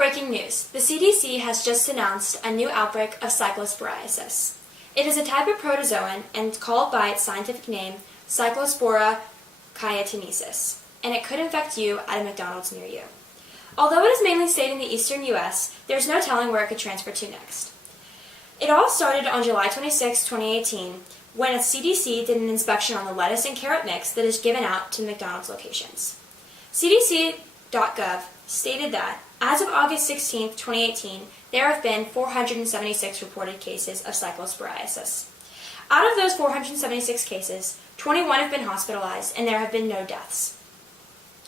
breaking news. The CDC has just announced a new outbreak of cyclosporiasis. It is a type of protozoan and called by its scientific name Cyclospora Outbreak, and it could infect you at a McDonald's near you. Although it is mainly stayed in the eastern U.S., there is no telling where it could transfer to next. It all started on July 26, 2018, when a CDC did an inspection on the lettuce and carrot mix that is given out to McDonald's locations. CDC.gov stated that, as of August 16, 2018, there have been 476 reported cases of cyclosporiasis. Out of those 476 cases, 21 have been hospitalized and there have been no deaths.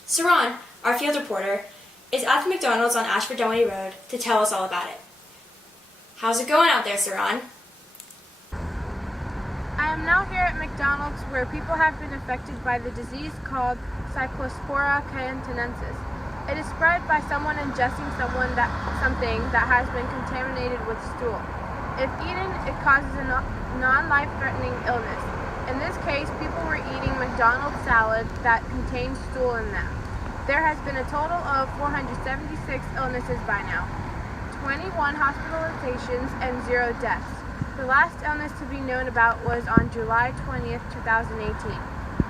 Saron, our field reporter, is at the McDonald's on Ashford Dunwoody Road to tell us all about it. How's it going out there, Saron? I am now here at McDonald's where people have been affected by the disease called Cyclospora Outbreak. It is spread by someone ingesting something that has been contaminated with stool. If eaten, it causes a non-life-threatening illness. In this case, people were eating McDonald's salad that contained stool in them. There has been a total of 476 illnesses by now, 21 hospitalizations, and 0 deaths. The last illness to be known about was on July 20th, 2018.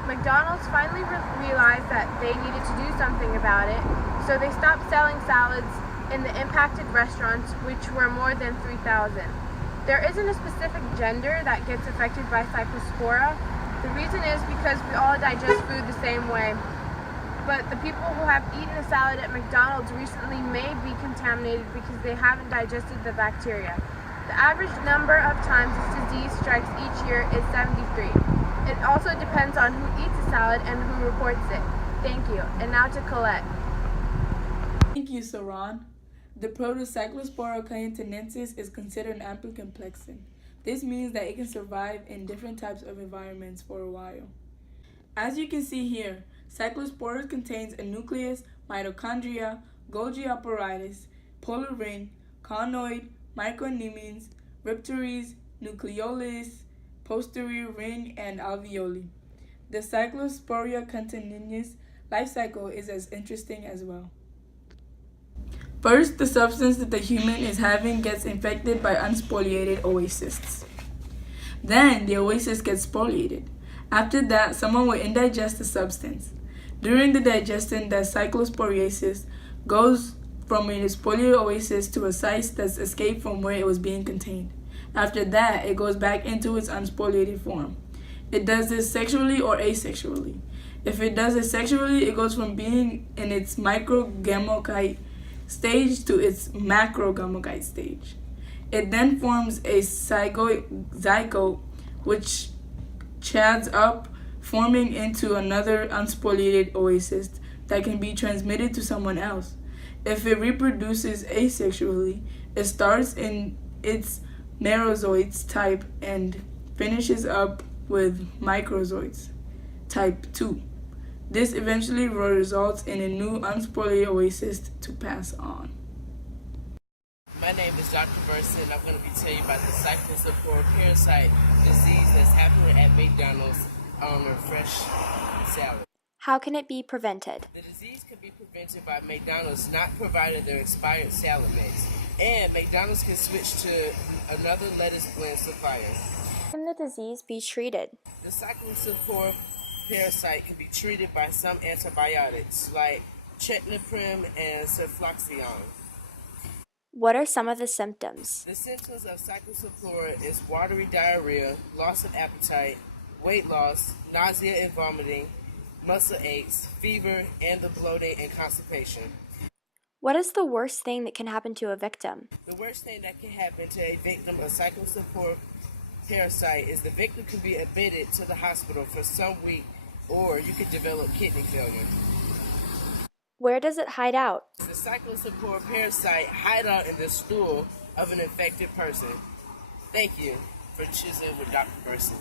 McDonald's finally realized that they needed to do something about it, so they stopped selling salads in the impacted restaurants, which were more than 3,000. There isn't a specific gender that gets affected by Cyclospora. The reason is because we all digest food the same way. But the people who have eaten a salad at McDonald's recently may be contaminated because they haven't digested the bacteria. The average number of times this disease strikes each year is 73. It also depends on who eats the salad and who reports it. Thank you. And now to Colette. Thank you, Saron. The Proto Cyclospora Outbreak is considered an amplicomplexan. This means that it can survive in different types of environments for a while. As you can see here, Cyclospora contains a nucleus, mitochondria, Golgi apparatus, polar ring, conoid, micronemons, rhiptories, nucleolus, posterior ring, and alveoli. The Cyclospora Outbreak life cycle is as interesting as well. First, the substance that the human is having gets infected by unspoliated oocysts. Then, the oocyst gets spoliated. After that, someone will indigest the substance. During the digestion, the cyclosporiasis goes from a spoliated oocyst to a cyst that's escaped from where it was being contained. After that, it goes back into its unspoliated form. It does this sexually or asexually. If it does it sexually, it goes from being in its microgamocyte stage to its macrogamocyte stage. It then forms a zygote, which chads up, forming into another unspoliated oocyst that can be transmitted to someone else. If it reproduces asexually, it starts in its merozoites type and finishes up with microzoites type 2. This eventually results in a new unspoliated oocyst to pass on. My name is Dr. Burson, and I'm going to be telling you about the Cyclospora parasite disease that's happening at McDonald's on a fresh salad. How can it be prevented? The disease can be prevented by McDonald's not providing their expired salad mix, and McDonald's can switch to another lettuce blend supplier. How can the disease be treated? The Cyclospora parasite can be treated by some antibiotics like chetniprim and sulfloxacin. What are some of the symptoms? The symptoms of Cyclospora is watery diarrhea, loss of appetite, weight loss, nausea and vomiting, muscle aches, fever, and the bloating and constipation. What is the worst thing that can happen to a victim? The worst thing that can happen to a victim of Cyclospora parasite is the victim can be admitted to the hospital for some weeks, or you could develop kidney failure. Where does it hide out? The Cyclospora parasite hide out in the stool of an infected person. Thank you for choosing with Dr. Burson.